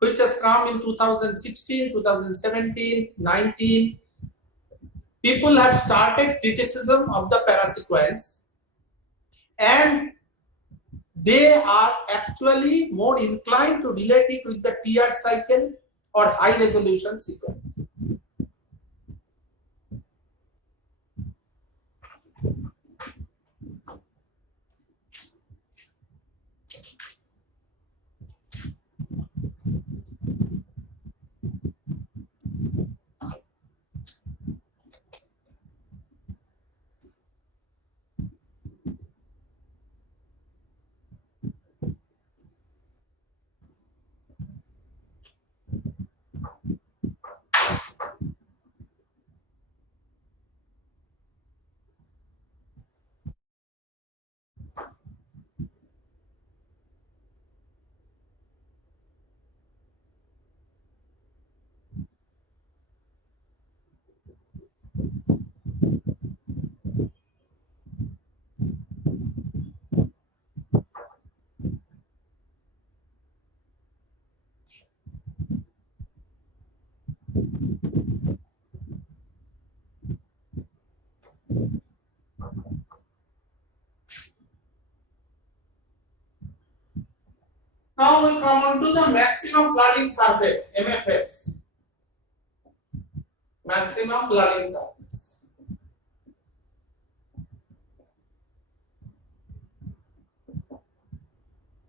which has come in 2016, 2017, 19. People have started criticism of the parasequence, and they are actually more inclined to relate it with the tiered cycle or high resolution sequence. Now we come on to the maximum flooding surface, MFS. Maximum flooding surface.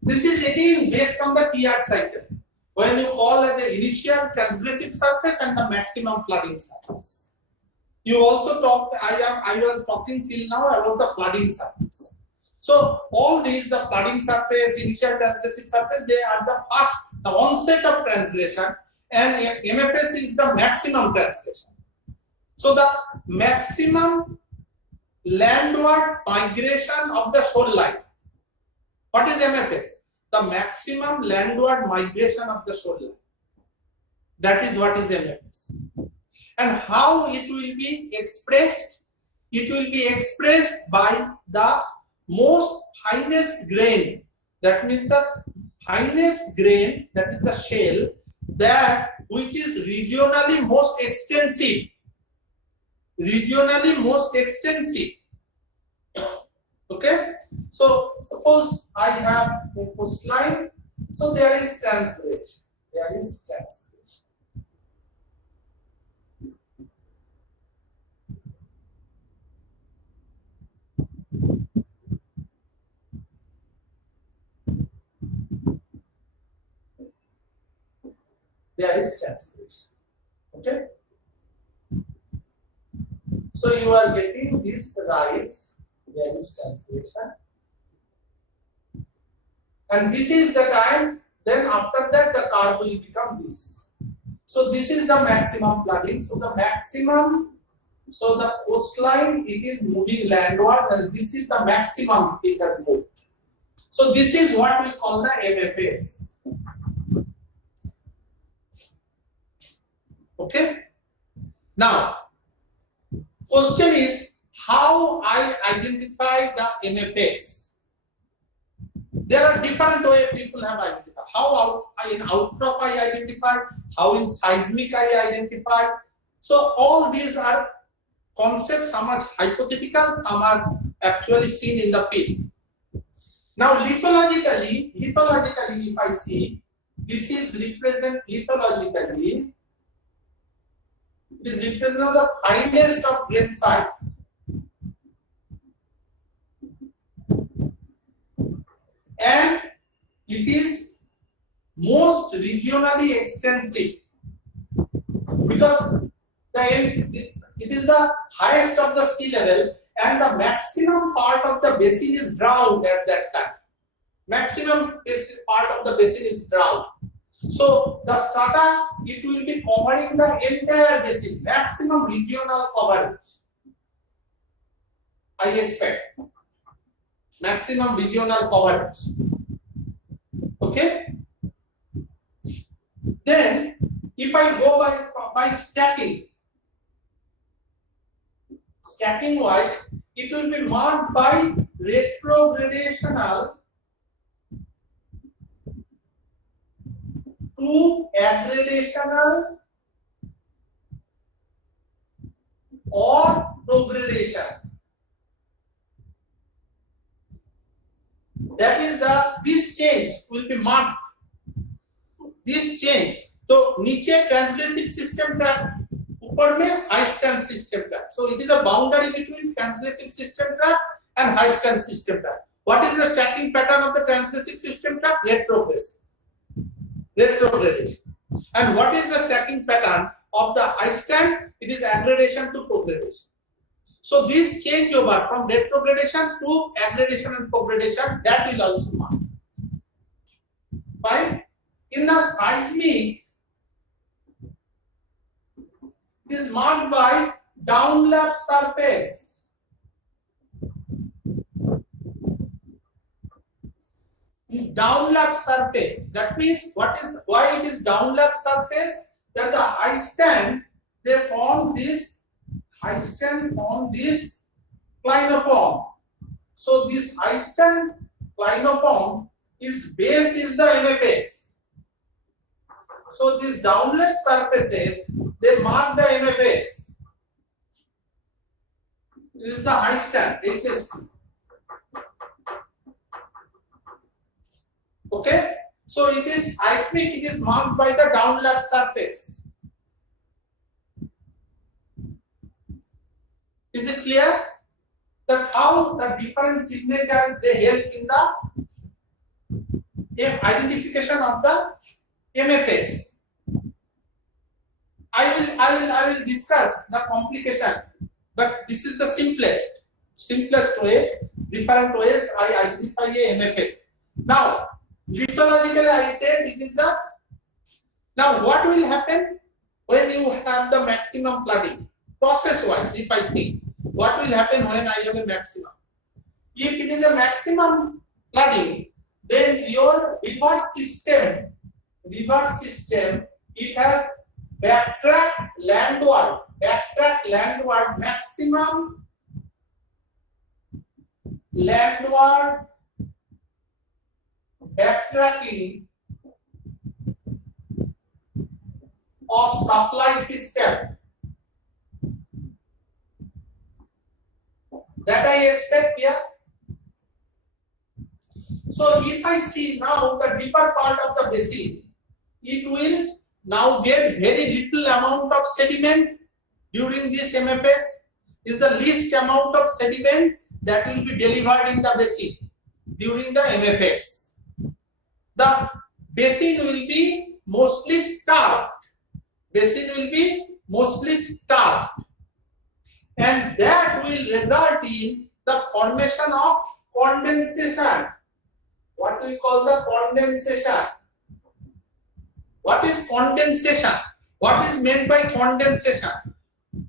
This is again based on the PR cycle, when you call it the initial transgressive surface and the maximum flooding surface. You also talked, I was talking till now about the flooding surface. So all these, the flooding surface, initial transgressive surface, they are the onset of transgression, and MFS is the maximum transgression. So the maximum landward migration of the shoreline. What is MFS? The maximum landward migration of the shoreline. That is what is MFS. And how it will be expressed? It will be expressed by the most finest grain. That means the finest grain, that is the shell, that which is regionally most extensive. Regionally most extensive. Okay, so suppose I have a coastline, so there is transgression. There is transgression. There is transgression. Okay, so you are getting this rise. There is transgression, and this is the time. Then after that, the curve will become this. So this is the maximum flooding. So the maximum. So the coastline, it is moving landward, and this is the maximum it has moved. So this is what we call the MFS. Okay. Now, question is how I identify the MFS. There are different ways people have identified. How in outcrop I identify, how in seismic I identify. So all these are concepts, some are hypothetical, some are actually seen in the field. Now lithologically, if I see, this is represent lithologically, it is represent the finest of grain sites. And it is most regionally extensive, because it is the highest of the sea level, and the maximum part of the basin is drowned at that time. Maximum part of the basin is drowned. So the strata, it will be covering the entire basin, maximum regional coverage. I expect maximum regional coverage. Okay. Then, if I go by stacking wise, it will be marked by retrogradational to aggradational or progradation. That is this change will be marked. This change. तो नीचे ट्रांसग्रेसिव system trap, ऊपर में high stand system trap. So it is a boundary between transgressive system trap and high stand system trap. What is the stacking pattern of the transgressive system trap? Retrogressive. Retrogradation. And what is the stacking pattern of the high stand? It is aggradation to progradation. So this changeover from retrogradation to aggradation and progradation, that will also mark. Fine. In the seismic, it is marked by downlap surface. Downlap surface. That means why it is downlap surface? That the high stand, they form this high stand on this clinoform. So this high stand clinoform, its base is the MFS. So these downlap surfaces, they mark the MFS. This is the high stand, HST. Okay, so it is seismic, it is marked by the downlap surface. Is it clear that how the different signatures they help in the identification of the MFS? I will discuss the complication, but this is the simplest way. Different ways I identify a MFS. Now, lithologically I said it is the. Now, what will happen when you have the maximum flooding? Process wise, if I think, what will happen when I have a maximum? If it is a maximum flooding, then your river system, it has backtrack landward, maximum landward backtracking of supply system. That I expect here. So if I see now the deeper part of the basin, it will now get very little amount of sediment during this MFS. Is the least amount of sediment that will be delivered in the basin during the MFS. The basin will be mostly starved. And that will result in the formation of condensation. What we call the condensation. What is condensation? What is meant by condensation?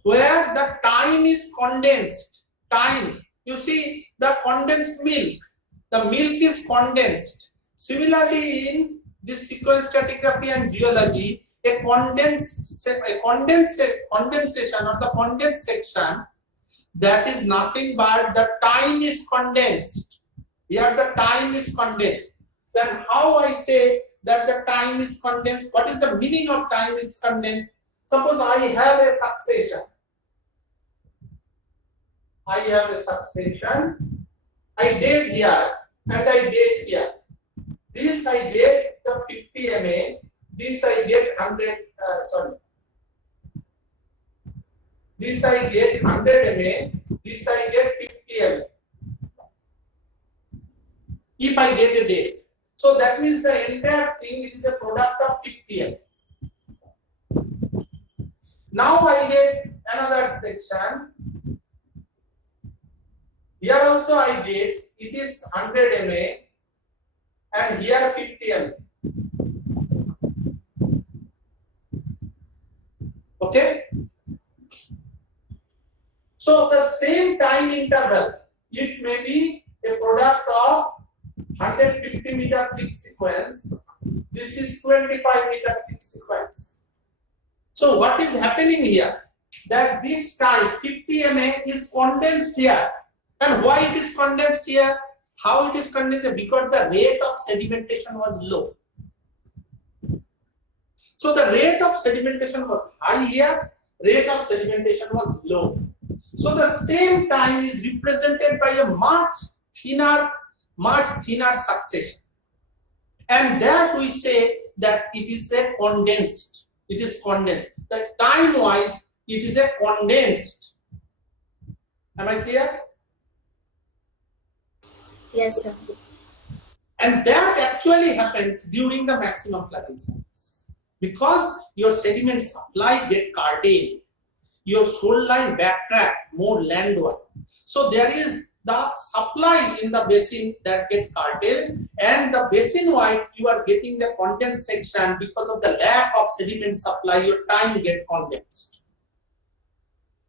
Where the time is condensed. Time. You see the condensed milk. The milk is condensed. Similarly, in this sequence stratigraphy and geology, a condensation or the condensed section, that is nothing but the time is condensed. Here the time is condensed. Then how I say that the time is condensed? What is the meaning of time is condensed? Suppose I have a succession. I date here and I date here. This I date the 50 MA. This I get 100. This I get 100 MA. This I get 50 MA. If I get a date. So that means the entire thing is a product of 50 MA. Now I get another section. Here also I get, it is 100 MA and here 50 MA. Okay. So the same time interval, it may be a product of 150 meter thick sequence. This is 25 meter thick sequence. So what is happening here? That this time 50 MA is condensed here. And why it is condensed here? How it is condensed? Because the rate of sedimentation was low. So the rate of sedimentation was high here, rate of sedimentation was low. So the same time is represented by a much thinner succession. And that we say that it is a condensed. It is condensed. The time wise, it is a condensed. Am I clear? Yes, sir. And that actually happens during the maximum flooding cycles. Because your sediment supply get curtailed, your shoreline backtrack more landward. So there is the supply in the basin that get curtailed, and the basin wide you are getting the condensed section because of the lack of sediment supply, your time get condensed.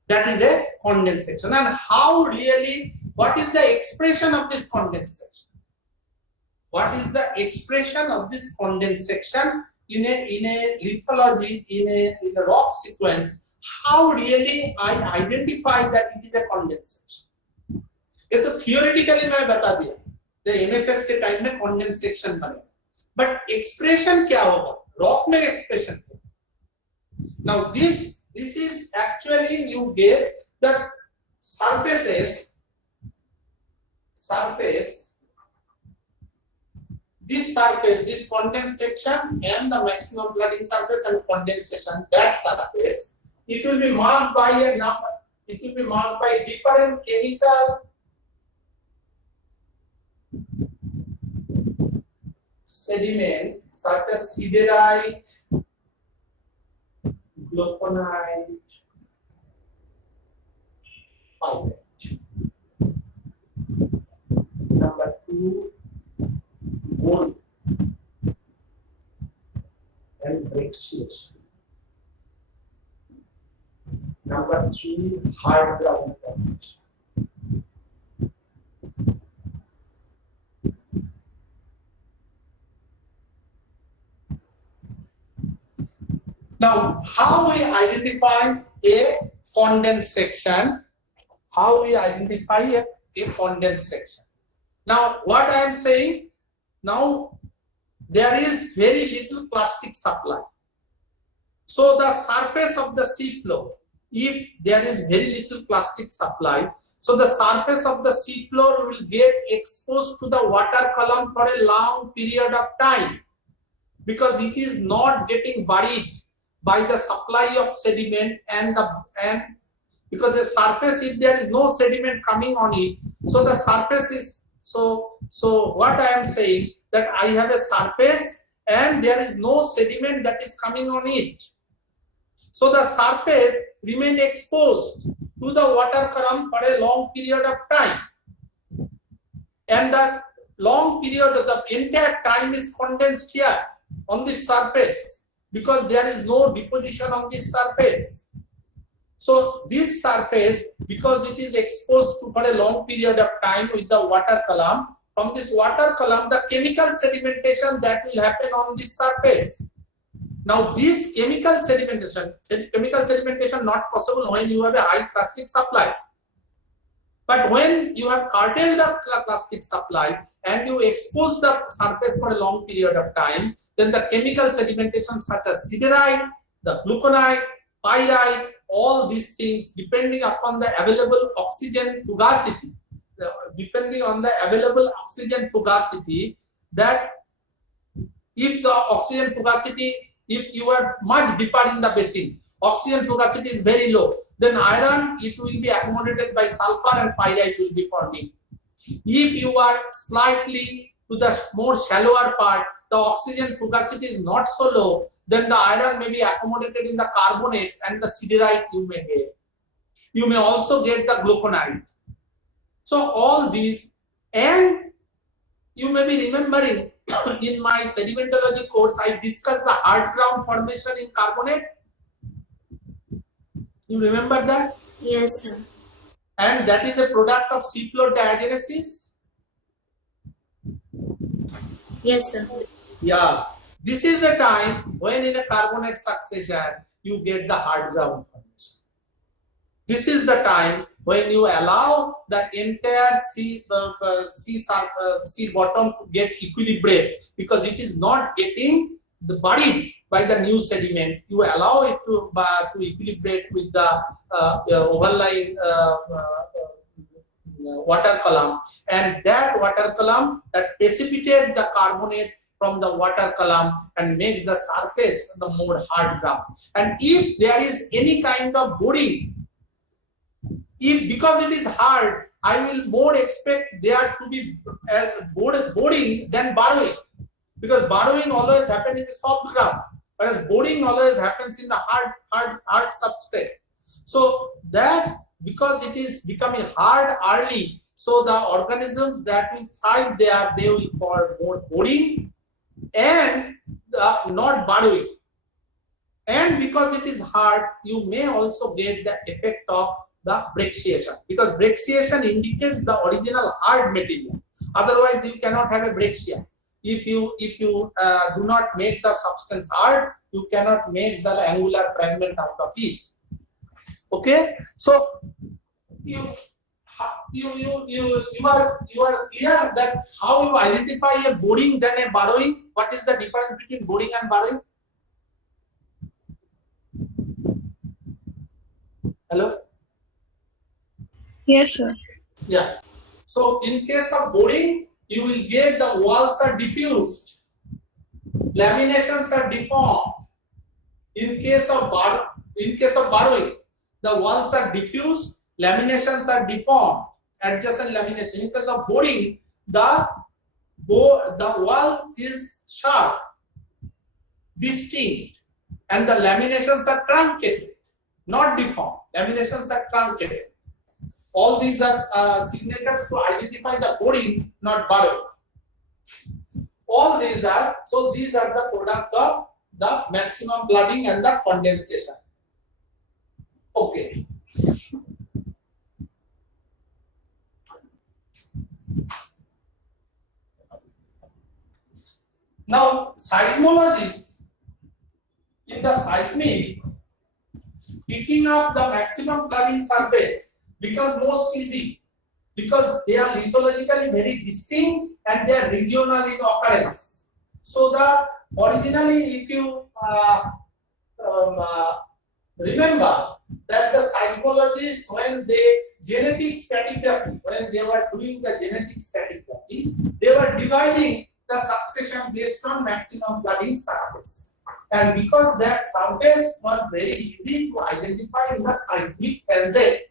That is a condensed section. And how really, what is the expression of this condensed section? What is the expression of this condensed section in a lithology, in a rock sequence? How really I identify that it is a condensed section? ये तो theoretically मैं बता दिया, the MFS के time में condensed section बनेगा, but expression क्या होगा? Rock में expression क्या? Now this is actually you get the surface, this condensed section and the maximum flooding surface and condensation, that surface, it will be marked by a number, it will be marked by different chemical sediment such as siderite, glauconite, pyrite. Number 2, gold and brecciation. Number 3, hard ground formation. Now, how we identify a condensed section? How we identify a condensed section? Now, what I am saying, now there is very little plastic supply. So the surface of the sea floor, if there is very little plastic supply, so the surface of the sea floor will get exposed to the water column for a long period of time, because it is not getting buried by the supply of sediment and because the surface, if there is no sediment coming on it, so the surface is so what I am saying, that I have a surface and there is no sediment that is coming on it. So the surface remain exposed to the water column for a long period of time, and that long period of the entire time is condensed here on this surface, because there is no deposition on this surface. So this surface, because it is exposed to for a long period of time with the water column, from this water column the chemical sedimentation that will happen on this surface. Now this chemical sedimentation not possible when you have a high plastic supply. But when you have curtailed the plastic supply and you expose the surface for a long period of time, then the chemical sedimentation such as siderite, the glauconite, pyrite, all these things, depending upon the available oxygen fugacity, that if the oxygen fugacity, if you are much deeper in the basin, oxygen fugacity is very low, then iron, it will be accommodated by sulfur and pyrite will be forming. If you are slightly to the more shallower part, the oxygen fugacity is not so low, then the iron may be accommodated in the carbonate and the siderite you may get. You may also get the glauconite. So all these, and you may be remembering in my sedimentology course, I discussed the hard ground formation in carbonate. You remember that? Yes, sir. And that is a product of seafloor diagenesis. Yes, sir. Yeah. This is the time when in a carbonate succession you get the hard ground formation. This is the time when you allow the entire sea bottom to get equilibrium, because it is not getting the buried by the new sediment, you allow it to equilibrate with the overlying water column, and that water column that precipitate the carbonate from the water column and make the surface the more hard ground. And if there is any kind of boring, if because it is hard, I will more expect there to be as boring than borrowing, because borrowing always happens in the soft ground, whereas boring always happens in the hard substrate. So that because it is becoming hard early, so the organisms that will thrive there, they will call more boring and not borrowing. And because it is hard, you may also get the effect of the brecciation, because brecciation indicates the original hard material. Otherwise, you cannot have a breccia. If you do not make the substance hard, you cannot make the angular fragment out of it. Okay, so you are clear that how you identify a boring than a borrowing. What is the difference between boring and borrowing? Hello. Yes, sir. Yeah. So in case of boring, you will get the walls are diffused, laminations are deformed. In case of borrowing, the walls are diffused, laminations are deformed, adjacent lamination. In case of boring, the wall is sharp, distinct, and the laminations are truncated, not deformed. Laminations are truncated. All these are signatures to identify the boring, not borrowing. All these are, so these are the product of the maximum flooding and the condensation. Okay. Now, seismologists in the seismic, picking up the maximum flooding surface becomes most easy, because they are lithologically very distinct and they are regional in occurrence. So the originally, if you remember that the seismologists, when they genetic stratigraphy, when they were doing the genetic stratigraphy, they were dividing the succession based on maximum flooding surface. And because that surface was very easy to identify in the seismic transit,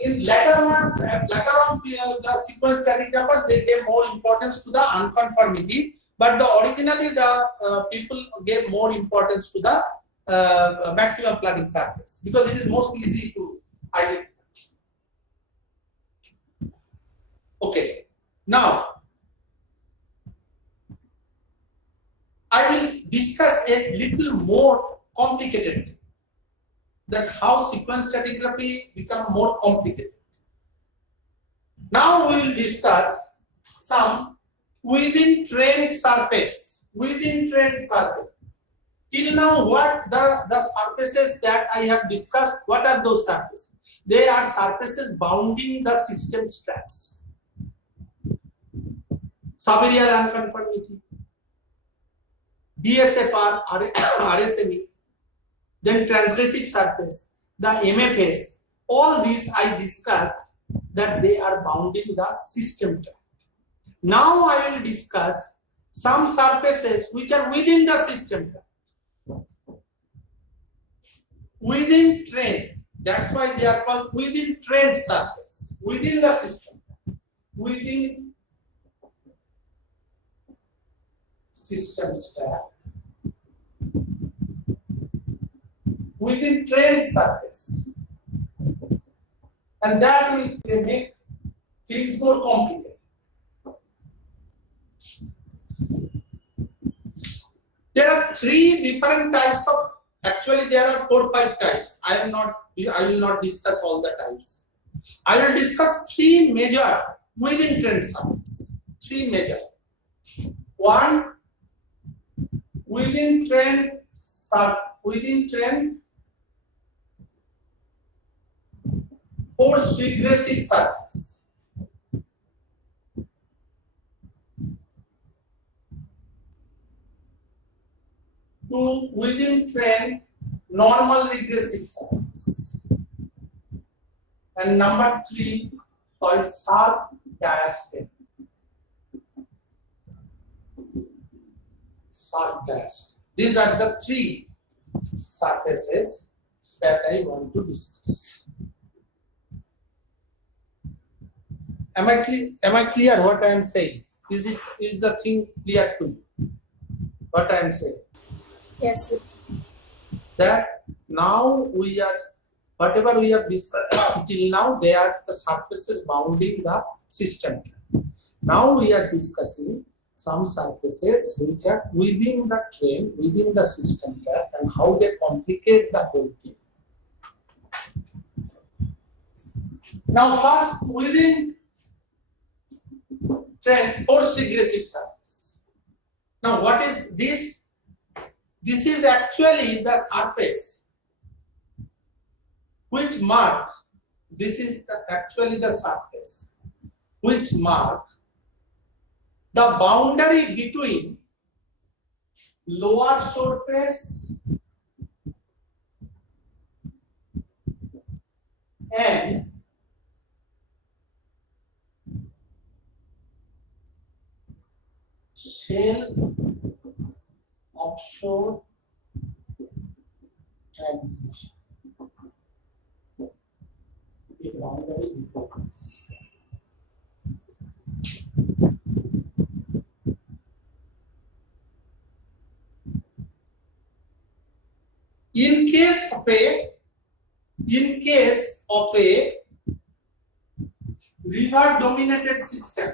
in later on the sequence stratigraphers, they gave more importance to the unconformity, but originally the people gave more importance to the maximum flooding surface, because it is most easy to identify. Okay, now I will discuss a little more complicated thing, that how sequence stratigraphy become more complicated. Now we will discuss some within trend surface. Within trend surface. Till now, what the surfaces that I have discussed, what are those surfaces? They are surfaces bounding the system straps. Subaerial unconformity, BSFR, RSME, then transgressive surface, the MFS, all these I discussed that they are bounding the system tract. Now I will discuss some surfaces which are within the system tract. Within trend, that's why they are called within trend surface, within the system, within system tract. Within trend surface, and that will make things more complicated. There are three different types of, actually there are 4 or 5 types. I will not discuss all the types. I will discuss 3 major within trend surface. 3 major. One, within trend force regressive surface. to within trend normal regressive surface. And number 3 called sharp diastema. Sharp diastema. These are the 3 surfaces that I want to discuss. Am I clear what I am saying? Is the thing clear to you? What I am saying? Yes, sir. That now we are, whatever we have discussed till now, they are the surfaces bounding the system. Now we are discussing some surfaces which are within the train, within the system cap, and how they complicate the whole thing. Now first, within train, forced regressive surface. Now what is this? This is actually the surface which mark, this is actually the surface which mark the boundary between lower surface and shell offshore transition. The boundary between this. In case of a river dominated system,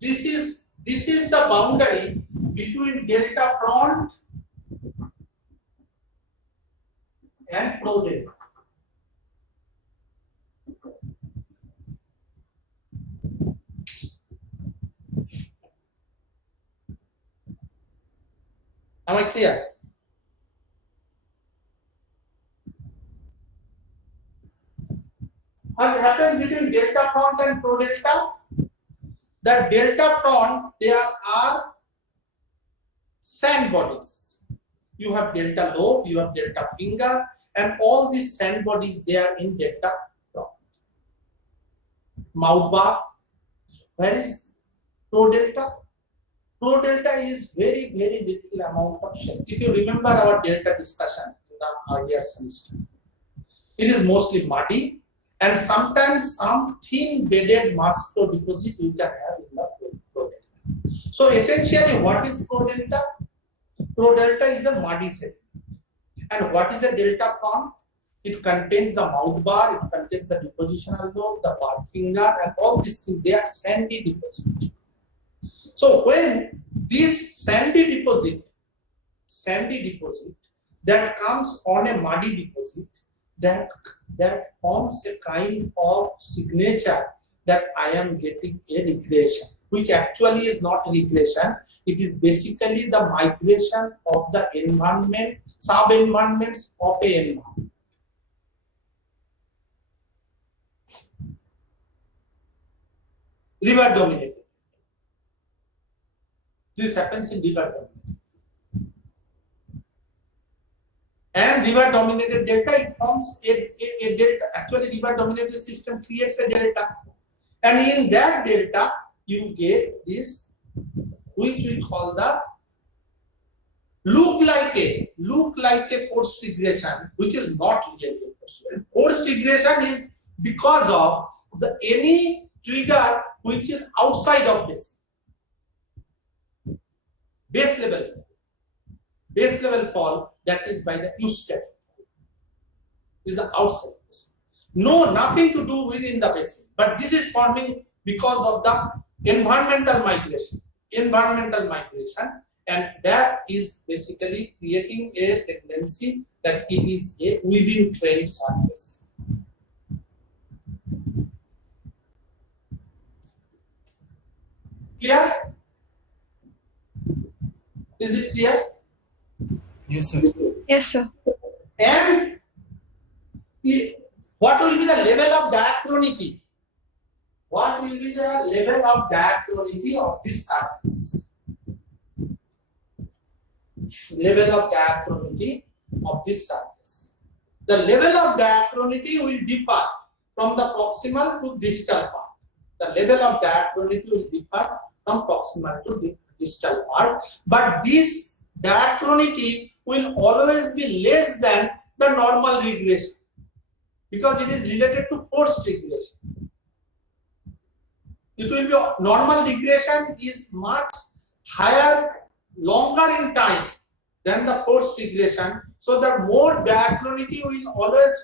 this is the boundary between delta front and pro delta. Am I clear? What happens between delta front and pro delta? The delta front, there are sand bodies. You have delta lobe, you have delta finger, and all these sand bodies they are in delta front. Mouth bar. Where is pro delta? Pro delta is very little amount of shell. If you remember our delta discussion in the earlier semester, it is mostly muddy, and sometimes some thin bedded mass flow deposit you can have in the pro delta. So essentially, what is pro delta? Pro delta is a muddy sediment. And what is a delta front? It contains the mouth bar, it contains the depositional lobe, the bar finger, and all these things. They are sandy deposit. So when this sandy deposit that comes on a muddy deposit, that forms a kind of signature that I am getting a regression, which actually is not regression. It is basically the migration of the environment, sub-environments of a environment. River dominated. This happens in river dominated. And river dominated delta, it forms a delta. Actually, river dominated system creates a delta. And in that delta, you get this, which we call the look like a forced regression, which is not really a forced regression. Forced regression is because of any trigger which is outside of base level fall, that is by the U step, is the outside base. No, nothing to do within the basin, but this is forming because of the environmental migration, and that is basically creating a tendency that it is a within trend surface. Clear? Is it clear? Yes, sir. Yes, sir. And what will be the level of diachronicity? what will be the level of diachronity of this surface? Level of diachronity of this surface. The level of diachronity will differ from the proximal to distal part. The level of diachronity will differ from proximal to distal part, but this diachronity will always be less than the normal regression because it is related to forced regression. It will be normal regression is much higher, longer in time than the forced regression. So the more diachronity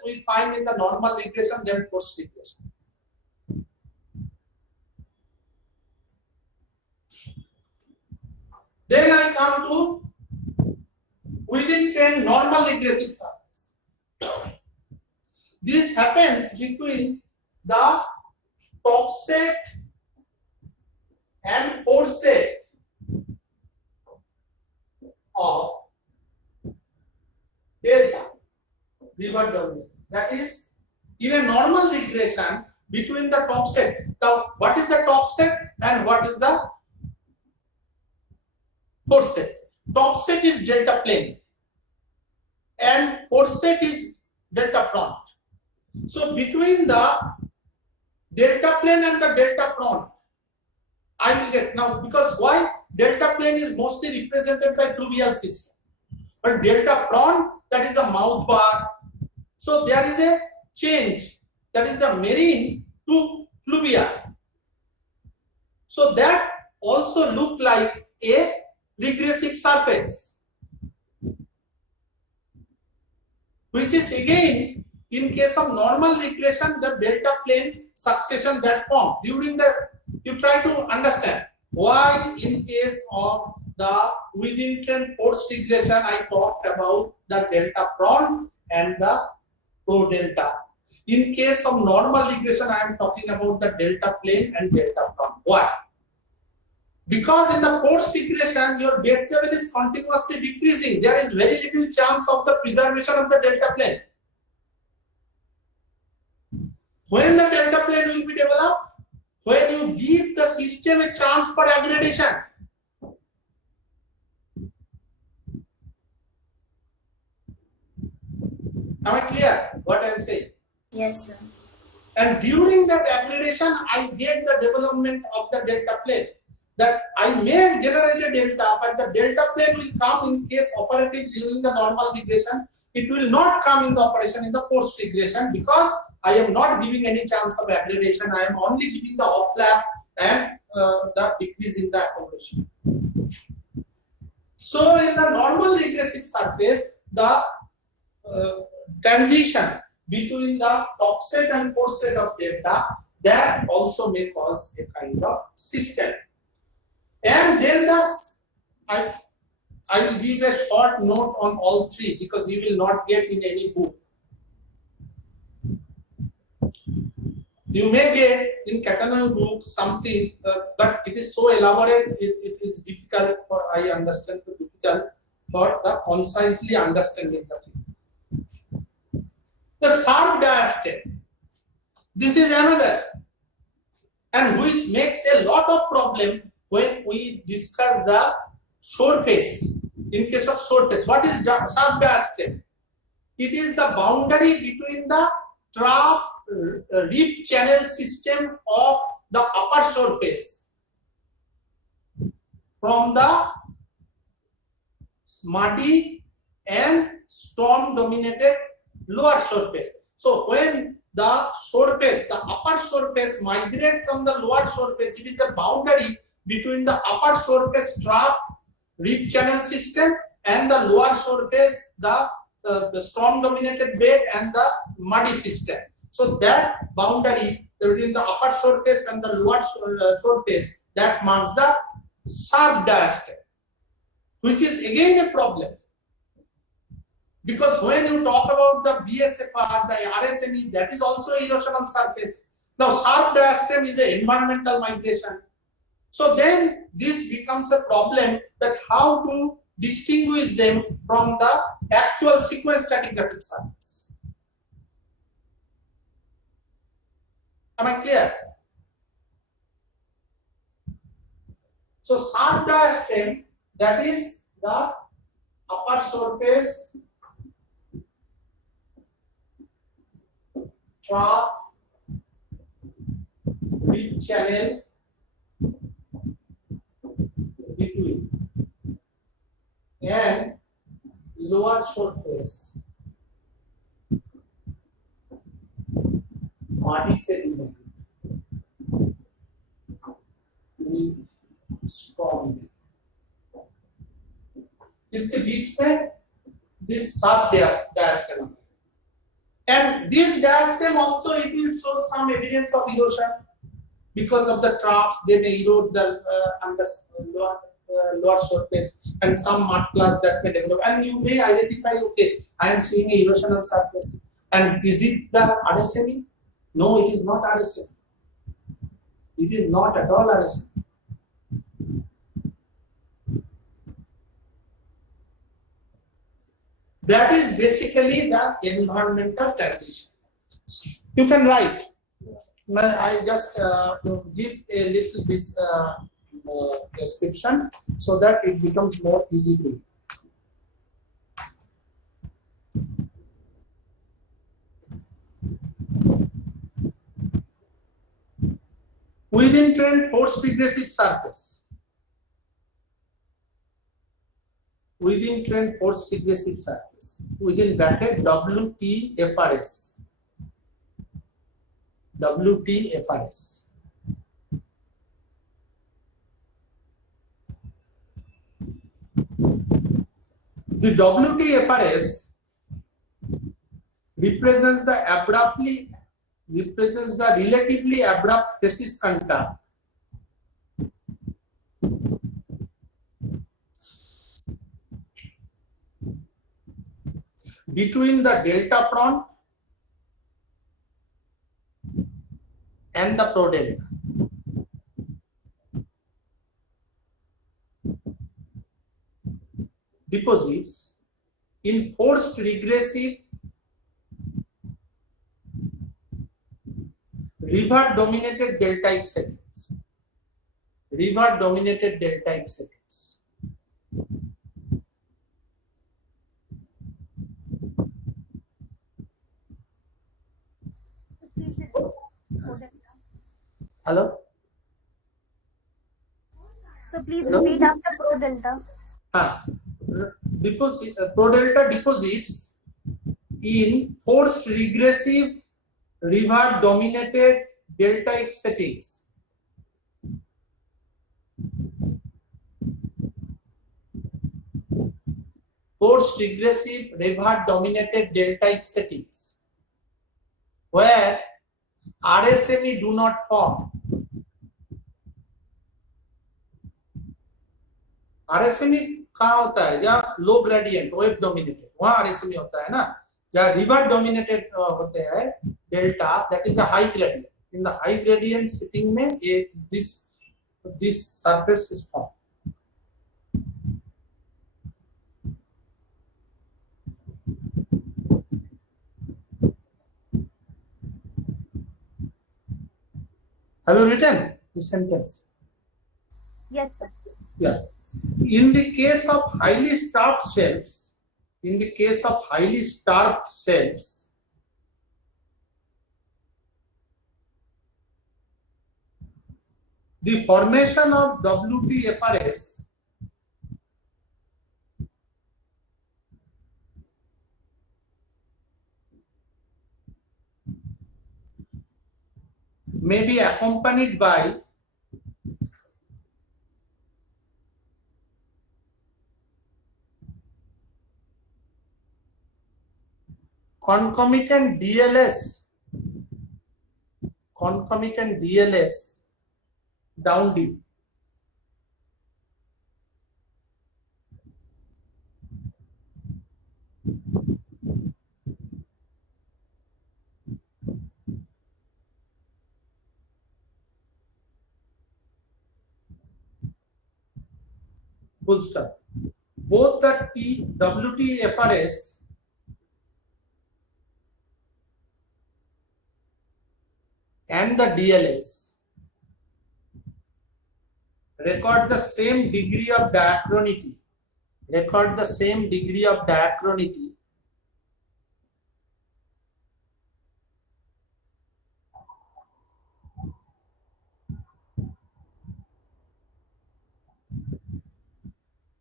we find in the normal regression than forced regression. Then I come to within train normal regressive surface. This happens between the top set and core set of delta river W. That is, in a normal regression between the top set. What is the top set and what is the core set? Top set is delta plane and core set is delta front. So between the delta plane and the delta front, I will get now, because why? Delta plane is mostly represented by fluvial system, but delta front, that is the mouth bar. So there is a change, that is the marine to fluvial. So that also look like a regressive surface, which is again in case of normal regression the delta plane succession that form during the, you try to understand why in case of the within trend forced regression I talked about the delta front and the pro delta. In case of normal regression I am talking about the delta plane and delta front. Why? Because in the forced regression your base level is continuously decreasing. There is very little chance of the preservation of the delta plane. When the delta plane will be developed? When you give the system a chance for aggradation. Am I clear what I am saying? Yes, sir. And during that aggradation, I get the development of the delta plane. That I may generate a delta, but the delta plane will come in case operative during the normal regression. It will not come in the operation in the forced regression because I am not giving any chance of aggradation. I am only giving the overlap and the decrease in the accomplishment. So in the normal regressive surface, the transition between the top set and core set of delta, that also may cause a kind of system. And then I will give a short note on all three because you will not get in any book. You may get in Catano book something, but it is so elaborate, it is difficult for, I understand, difficult for the concisely understanding the thing. The sharp diastem, this is another, and which makes a lot of problem when we discuss the shore face. In case of shore face, what is sharp diastem? It is the boundary between the trough reef channel system of the upper shore face from the muddy and storm dominated lower shore face. So when the shore face, the upper shore face migrates from the lower shore face, it is the boundary between the upper shore face trough reef channel system and the lower shore face, the storm dominated bed and the muddy system. So that boundary between the upper shore face and the lower shore face, that marks the sharp diastem, which is again a problem. Because when you talk about the BSFR, the RSME, that is also erosional surface. Now sharp diastem is an environmental migration. So then this becomes a problem that how to distinguish them from the actual sequence stratigraphic surface. Am I clear? So sharp diastem, that is the upper surface trough with channel between and lower surface body sediment with strong. इसके बीच में this sharp diastem, and this diastem also it will show some evidence of erosion because of the troughs. They may erode the lower surface and some mud plus that may develop, and you may identify, okay, I am seeing a erosional surface, and is it the RSME? No, it is not RSME. It is not at all RSME. That is basically the environmental transition. You can write. I just give a little description so that it becomes more easy to read. Within trend force regressive surface. Within trend force regressive surface. Within bracket WTFRS. WTFRS. The WTFRS represents the relatively abrupt facies contact between the delta front and the prodelta. Deposits in forced regressive river dominated deltaic settings. River dominated deltaic settings. Hello? So please Hello? repeat after pro delta. Prodelta deposits in forced regressive river dominated deltaic settings. Forced regressive river dominated deltaic settings where RSME do not form. RSME कहाँ होता है? जहाँ लो gradient wave dominated वहाँ RSME होता है ना. जहाँ river dominated होते हैं delta, that is a high gradient. In the high gradient sitting में ये this surface is form. Have you written this sentence? Yes, sir. Yeah. In the case of highly starved shells, the formation of WTFRS may be accompanied by concomitant DLS down deep. Full stop. Both the WTFRS and the DLS record the same degree of diachronity. Record the same degree of diachronity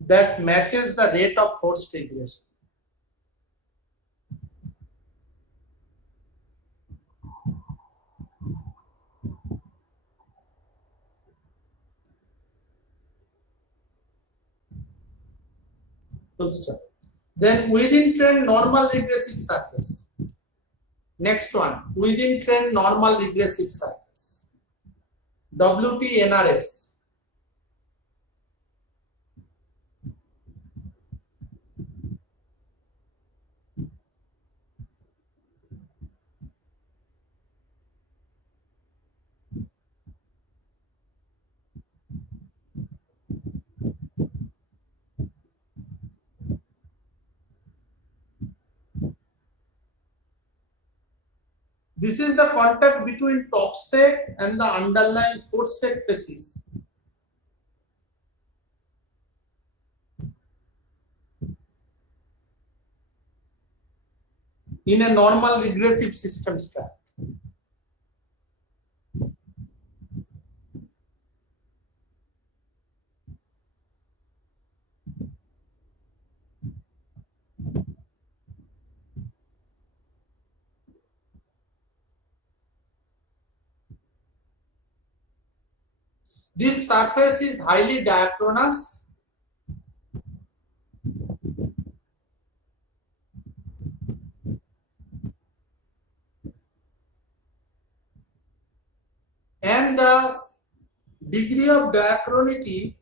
that matches the rate of forced regression. Full stop. Then within trend normal regressive surface. Next one, within trend normal regressive surface. WTNRS. This is the contact between top set and the underlying fourth set facies. In a normal regressive system stack. This surface is highly diachronous and the degree of diachronity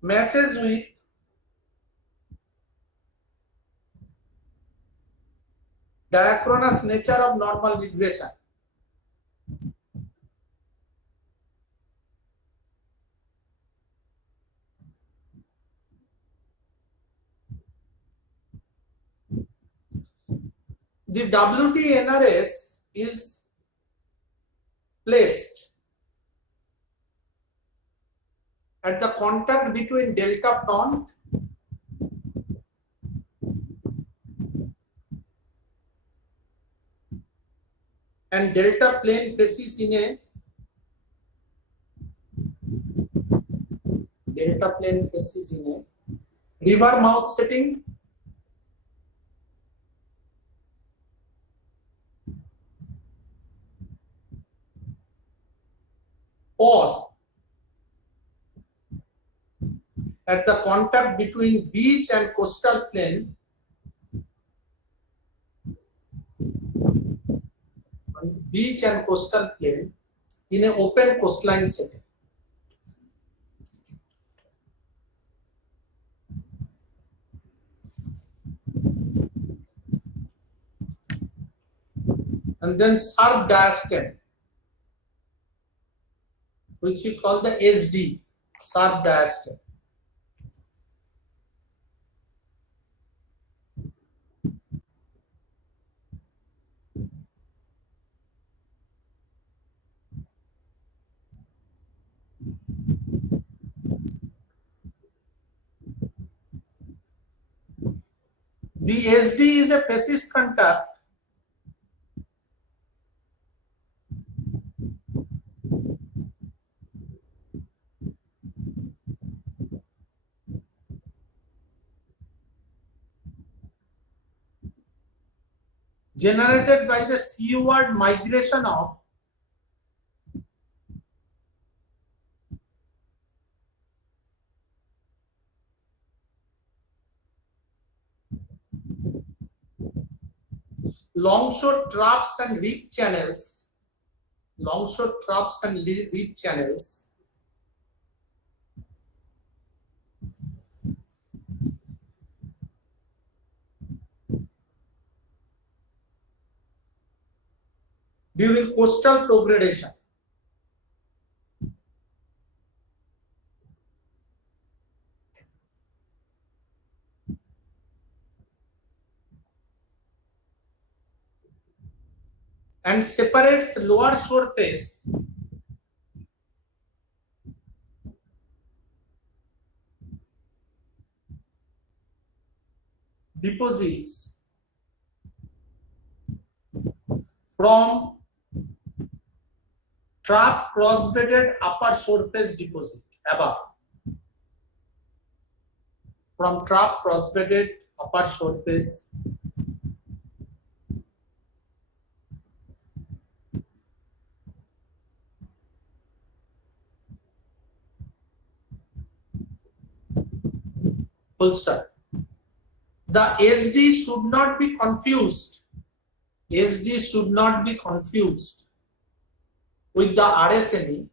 matches with diachronous nature of normal regression. The WTNRS is placed at the contact between delta front and delta plane facies in a river mouth setting or at the contact between beach and coastal plain in an open coastline setting. And then sharp diastem, which we call the SD, sharp diastem. The SD is a facies contact generated by the seaward migration of longshore troughs and reef channels, during coastal progradation. and separates lower surface deposits from trap cross-bedded upper surface deposit above. From trap cross-bedded upper surface full stop. The SD should not be confused. SD should not be confused with the RSME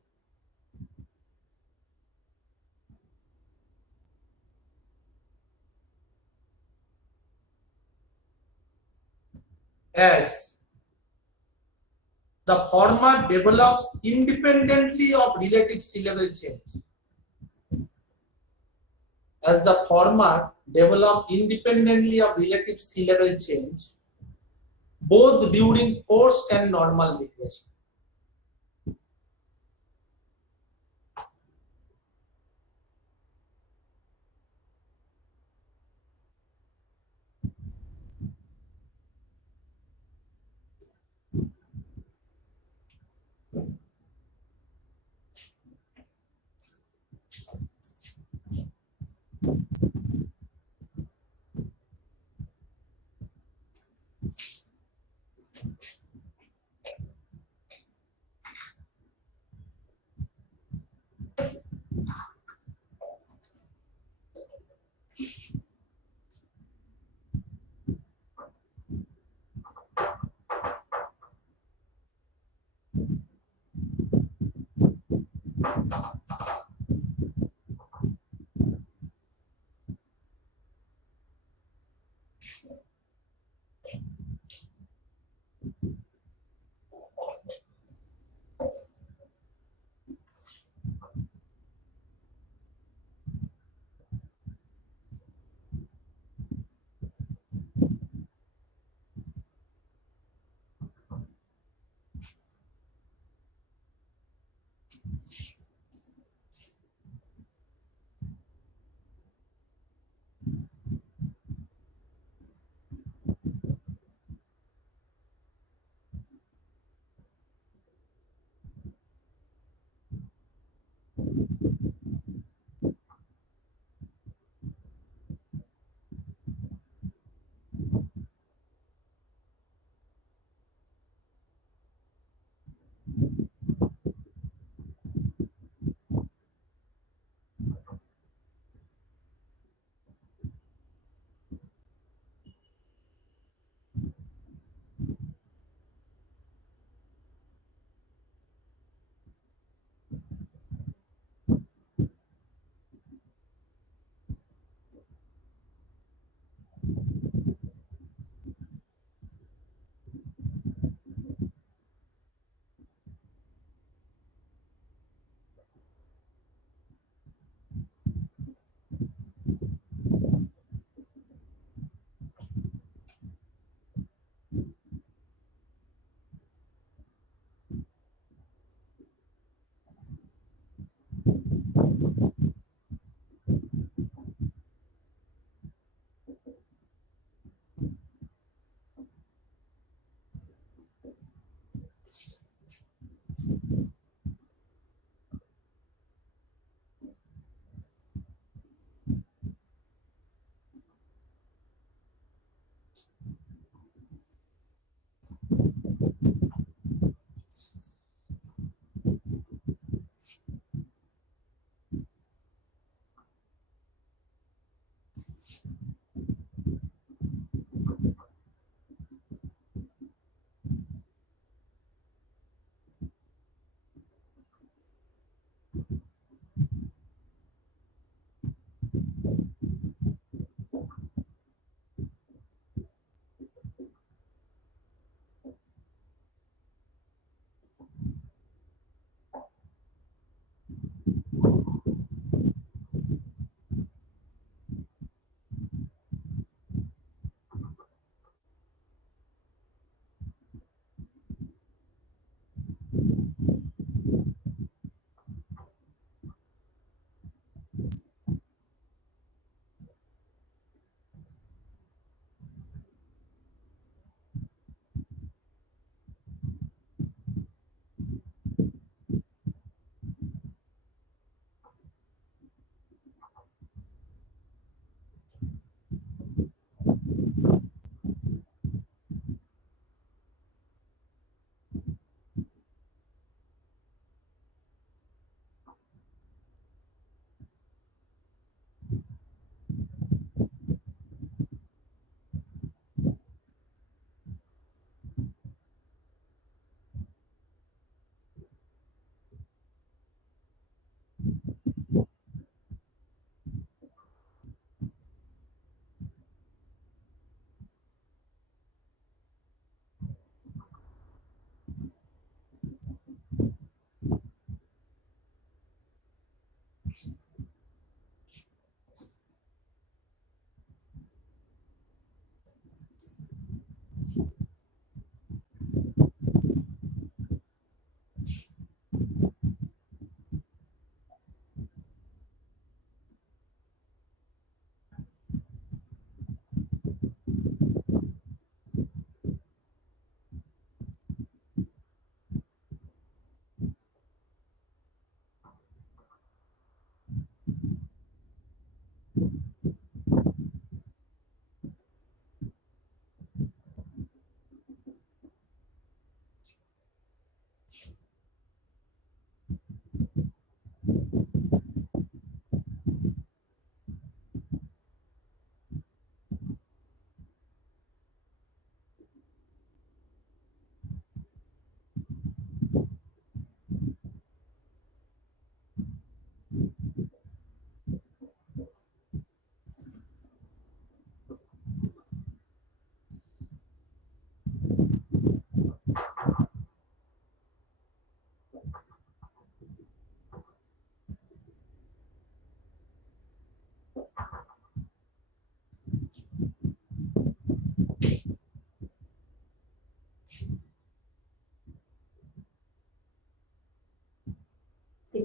as the former develops independently of relative sea level change. As the former develop independently of relative sea level change, both during forced and normal regression.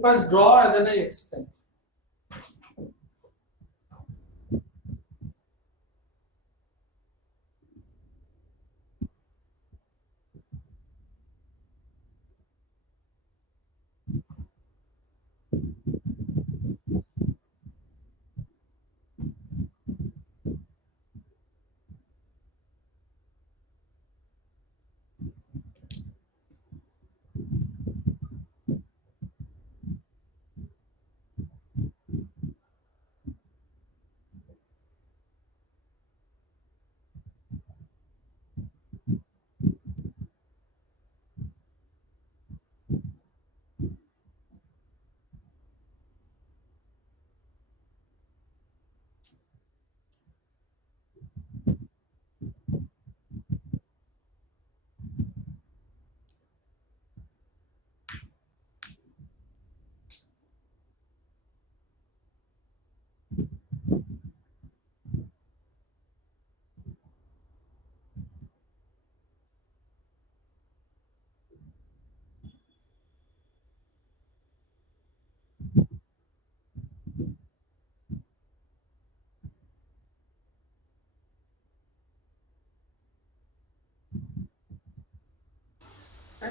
first draw and then I explain.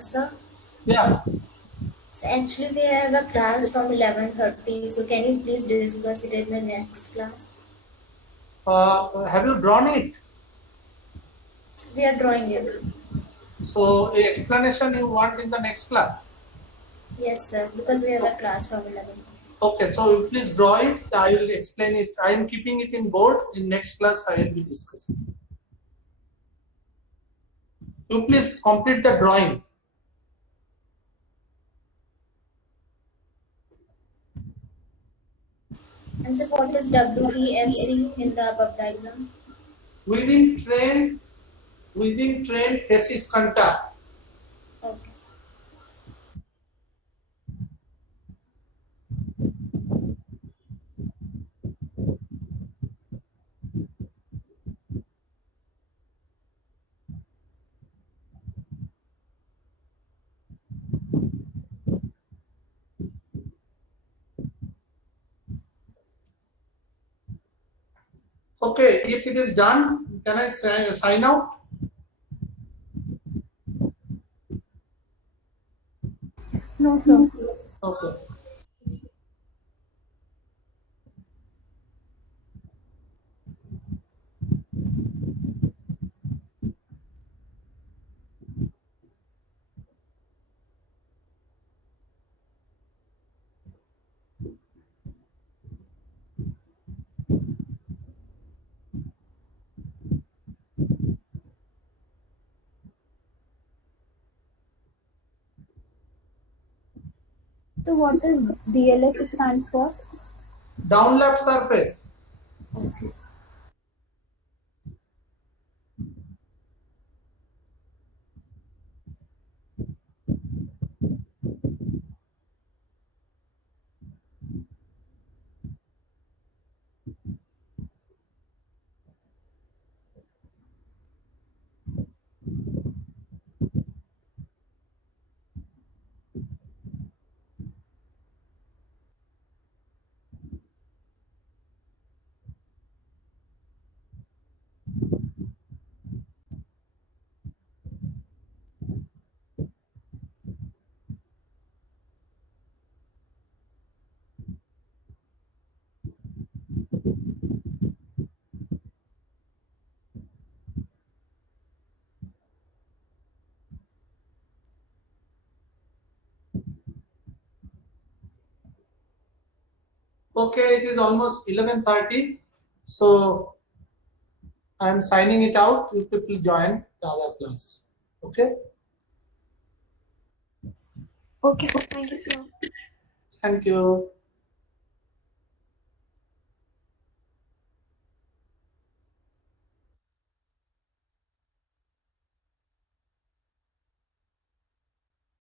Sir, Yeah. so actually we have a class from 11:30. So can you please discuss it in the next class? Have you drawn it? So we are drawing it. So a explanation you want in the next class. Yes, sir. Because we have a class from 11. Okay, so you please draw it. I will explain it. I am keeping it in board. In next class, I will be discussing. You please complete the drawing. And so what is WTFC in the above diagram? Within train faces contact. Okay. Okay, if it is done, can I sign out? No, sir. Okay. So what does DLS stand for? Downlap surface. Okay, it is almost 11:30. So I am signing it out. You people join the other class. Okay. Okay, sir. Thank you, sir. Thank you.